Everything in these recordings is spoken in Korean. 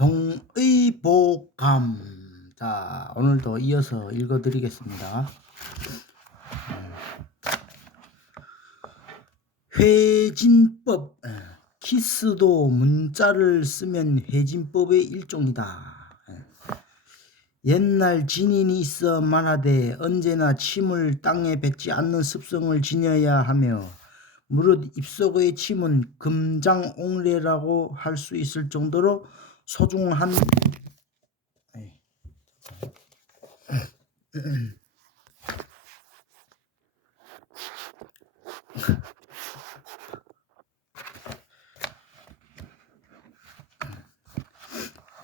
동의보감. 자, 오늘도 이어서 읽어드리겠습니다. 회진법. 키스도 문자를 쓰면 회진법의 일종이다. 옛날 진인이 있어 말하되 언제나 침을 땅에 뱉지 않는 습성을 지녀야 하며 무릇 입속의 침은 금장옥래라고 할 수 있을 정도로 소중한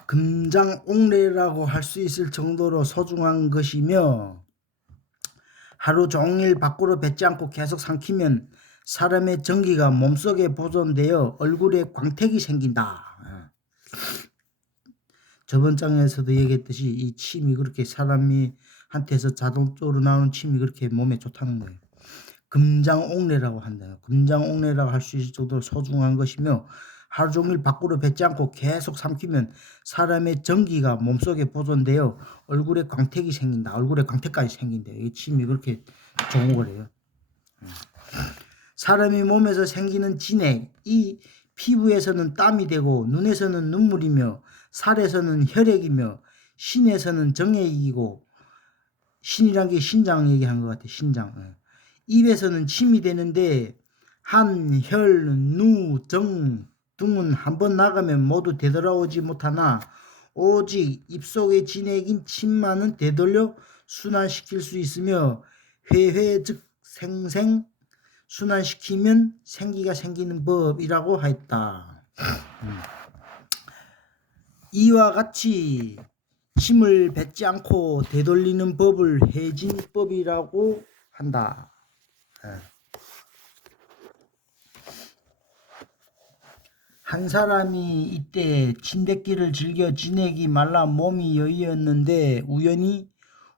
금장옥래라고 할 수 있을 정도로 소중한 것이며 하루 종일 밖으로 뱉지 않고 계속 삼키면 사람의 전기가 몸속에 보존되어 얼굴에 광택이 생긴다. 저번 장에서도 얘기했듯이 이 침이 그렇게 사람이 한테서 자동적으로 나오는 침이 그렇게 몸에 좋다는 거예요. 금장옥래라고 한다. 금장옥래라고 할 수 있을 정도로 소중한 것이며 하루 종일 밖으로 뱉지 않고 계속 삼키면 사람의 전기가 몸속에 보존되어 얼굴에 광택이 생긴다. 얼굴에 광택까지 생긴대요. 이 침이 그렇게 좋은 거래요. 사람이 몸에서 생기는 진액, 이 피부에서는 땀이 되고 눈에서는 눈물이며 살에서는 혈액이며 신에서는 정액이고, 신이란 게 신장 얘기한 것 같아. 신장. 입에서는 침이 되는데 한, 혈, 누, 정 등은 한번 나가면 모두 되돌아오지 못하나 오직 입속의 진액인 침만은 되돌려 순환시킬 수 있으며 회회 즉 생생 순환시키면 생기가 생기는 법이라고 하였다. 이와 같이 침을 뱉지 않고 되돌리는 법을 회진법이라고 한다. 한 사람이 이때 침뱉기를 즐겨 진액이 말라 몸이 여의었는데 우연히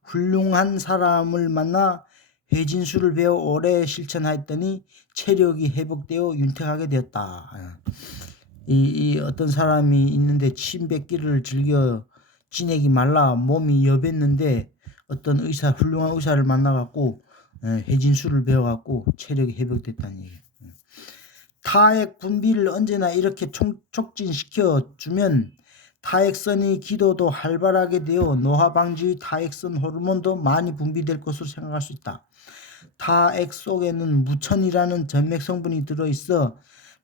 훌륭한 사람을 만나 회진술을 배워 오래 실천하였더니 체력이 회복되어 윤택하게 되었다. 이 어떤 사람이 있는데 침뱉기를 즐겨 진액이 말라 몸이 여뵀는데 어떤 의사, 훌륭한 의사를 만나갖고 회진술을 배워갖고 체력이 회복됐다는 얘기예요. 타액 분비를 언제나 이렇게 촉진시켜 주면 타액선의 기도도 활발하게 되어 노화 방지의 타액선 호르몬도 많이 분비될 것으로 생각할 수 있다. 타액 속에는 무천이라는 전맥 성분이 들어있어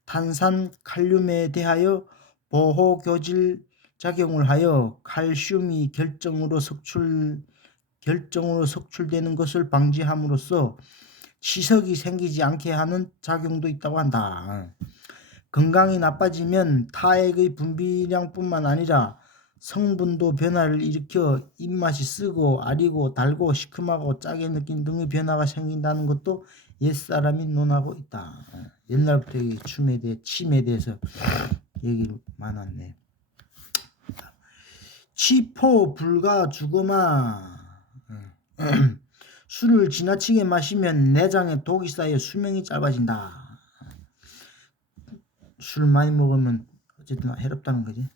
탄산 칼륨에 대하여 보호 교질 작용을 하여 칼슘이 결정으로 석출되는 것을 방지함으로써 치석이 생기지 않게 하는 작용도 있다고 한다. 건강이 나빠지면 타액의 분비량뿐만 아니라 성분도 변화를 일으켜 입맛이 쓰고 아리고 달고 시큼하고 짜게 느낀 등의 변화가 생긴다는 것도 옛사람이 논하고 있다. 옛날부터 이 침에 대해서 얘기를 많았네. 치포 불가 죽음아. 술을 지나치게 마시면 내장에 독이 쌓여 수명이 짧아진다. 술 많이 먹으면 어쨌든 해롭다는 거지.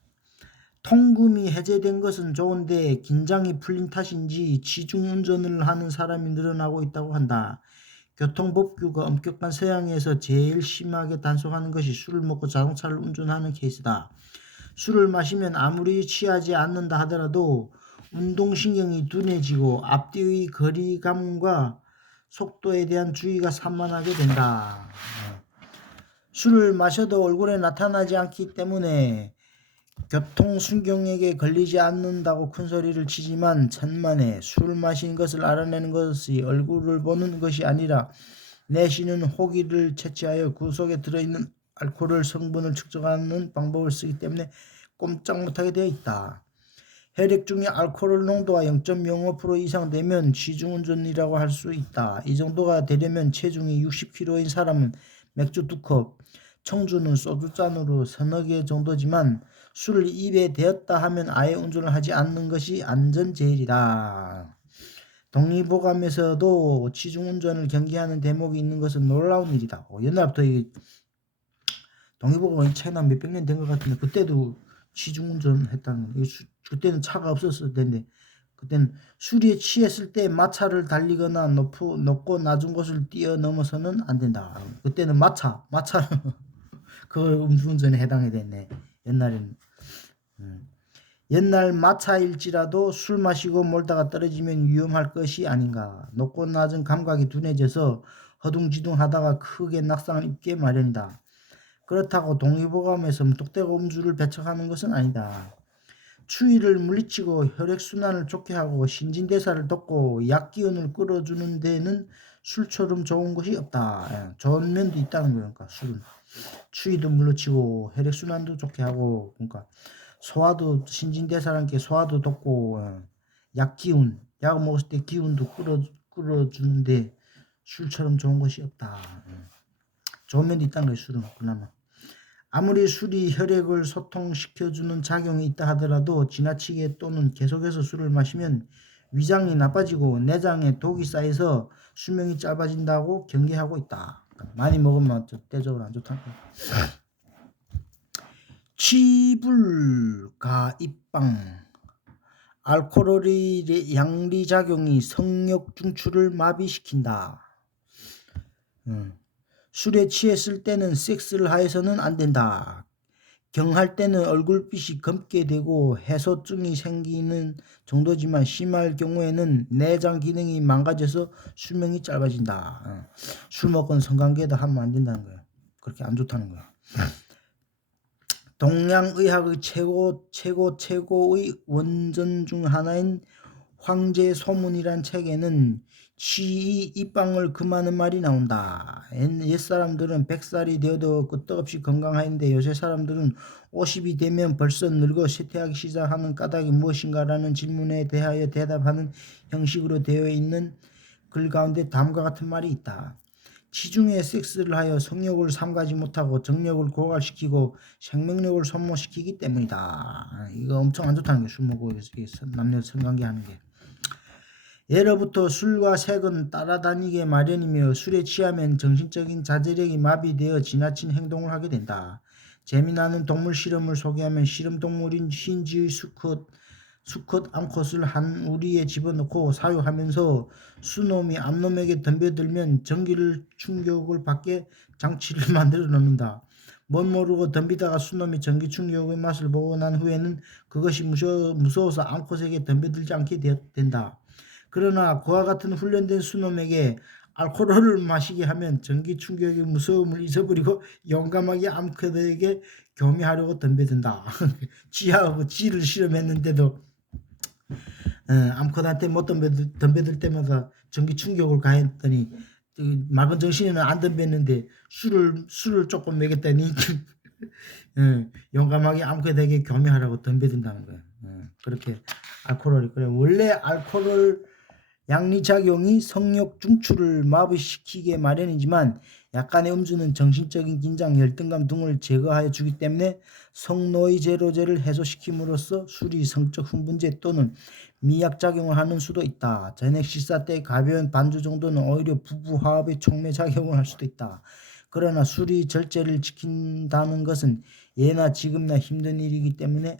통금이 해제된 것은 좋은데 긴장이 풀린 탓인지 지중운전을 하는 사람이 늘어나고 있다고 한다. 교통법규가 엄격한 서양에서 제일 심하게 단속하는 것이 술을 먹고 자동차를 운전하는 케이스다. 술을 마시면 아무리 취하지 않는다 하더라도 운동신경이 둔해지고 앞뒤의 거리감과 속도에 대한 주의가 산만하게 된다. 술을 마셔도 얼굴에 나타나지 않기 때문에 교통순경에게 걸리지 않는다고 큰소리를 치지만 천만에 술 마신 것을 알아내는 것이 얼굴을 보는 것이 아니라 내쉬는 호기를 채취하여 그 속에 들어있는 알코올 성분을 측정하는 방법을 쓰기 때문에 꼼짝 못하게 되어 있다. 혈액 중의 알코올 농도가 0.05% 이상 되면 지중운전이라고 할 수 있다. 이 정도가 되려면 체중이 60kg인 사람은 맥주 2컵, 청주는 소주잔으로 서너 개 정도지만 술을 입에 대었다 하면 아예 운전을 하지 않는 것이 안전제일이다. 동의보감에서도 지중운전을 경계하는 대목이 있는 것은 놀라운 일이다. 옛날부터 이 동의보감이 차이나 몇백 년 된 것 같은데 그때도 취중운전했다는 거. 그때는 차가 없었을 텐데 그때는 술에 취했을 때 마차를 달리거나 높고 낮은 곳을 뛰어넘어서는 안 된다. 그때는 마차 그걸 음주운전에 해당이 됐네. 옛날에는. 옛날 마차일지라도 술 마시고 몰다가 떨어지면 위험할 것이 아닌가. 높고 낮은 감각이 둔해져서 허둥지둥하다가 크게 낙상을 입게 마련이다. 그렇다고 동의보감에서 무턱대고 음주를 배척하는 것은 아니다. 추위를 물리치고 혈액순환을 좋게 하고 신진대사를 돕고 약기운을 끌어주는 데는 술처럼 좋은 것이 없다. 좋은 면도 있다는 거예요. 그러니까 술은 추위도 물리치고 혈액순환도 좋게 하고 그러니까 소화도 신진대사랑께 소화도 돕고 약기운 약 먹었을 때 기운도 끌어주는데 술처럼 좋은 것이 없다. 좋은 면도 있다는 거예요. 술은 그나마. 아무리 술이 혈액을 소통시켜주는 작용이 있다 하더라도 지나치게 또는 계속해서 술을 마시면 위장이 나빠지고 내장에 독이 쌓여서 수명이 짧아진다고 경계하고 있다. 많이 먹으면 대적으로 안 좋다는 거예요. 치불가입방 알코올의 양리작용이 성욕 중추를 마비시킨다. 술에 취했을 때는 섹스를 하여서는 안 된다. 경할 때는 얼굴빛이 검게 되고 해소증이 생기는 정도지만 심할 경우에는 내장 기능이 망가져서 수명이 짧아진다. 술 먹고는 성관계도 하면 안 된다는 거야. 그렇게 안 좋다는 거야. 동양의학의 최고의 원전 중 하나인 황제소문이란 책에는 취이 입방을 금하는 말이 나온다. 옛사람들은 100살이 되어도 끄떡없이 건강하는데 요새 사람들은 50이 되면 벌써 늙어 쇠퇴하기 시작하는 까닭이 무엇인가라는 질문에 대하여 대답하는 형식으로 되어 있는 글 가운데 다음과 같은 말이 있다. 치중에 섹스를 하여 성욕을 삼가지 못하고 정력을 고갈시키고 생명력을 소모시키기 때문이다. 이거 엄청 안 좋다는 게 술 먹고 남녀 성관계하는 게. 예로부터 술과 색은 따라다니게 마련이며 술에 취하면 정신적인 자제력이 마비되어 지나친 행동을 하게 된다. 재미나는 동물 실험을 소개하면 실험동물인 흰쥐의 수컷 암컷을 한 우리에 집어넣고 사육하면서 수놈이 암놈에게 덤벼들면 전기를 충격을 받게 장치를 만들어 놓는다. 못 모르고 덤비다가 수놈이 전기 충격의 맛을 보고 난 후에는 그것이 무서워서 암컷에게 덤벼들지 않게 된다. 그러나 그와 같은 훈련된 수놈에게 알코올을 마시게 하면 전기 충격의 무서움을 잊어버리고 용감하게 암컷에게 교미하려고 덤벼든다. 쥐하고 쥐를 실험했는데도 암컷한테 못 덤벼들 때마다 전기 충격을 가했더니 맑은 정신에는 안 덤볐는데 술을 조금 먹였더니 용감하게 암컷에게 교미하라고 덤벼든다는 거예요. 그렇게 알코올이 그래. 원래 알코올 양리작용이 성욕 중추를 마비시키게 마련이지만 약간의 음주는 정신적인 긴장, 열등감 등을 제거하여 주기 때문에 성노의 제로제를 해소시킴으로써 술이 성적 흥분제 또는 미약작용을 하는 수도 있다. 저녁 식사 때 가벼운 반주 정도는 오히려 부부 화합에 촉매작용을 할 수도 있다. 그러나 술이 절제를 지킨다는 것은 예나 지금나 힘든 일이기 때문에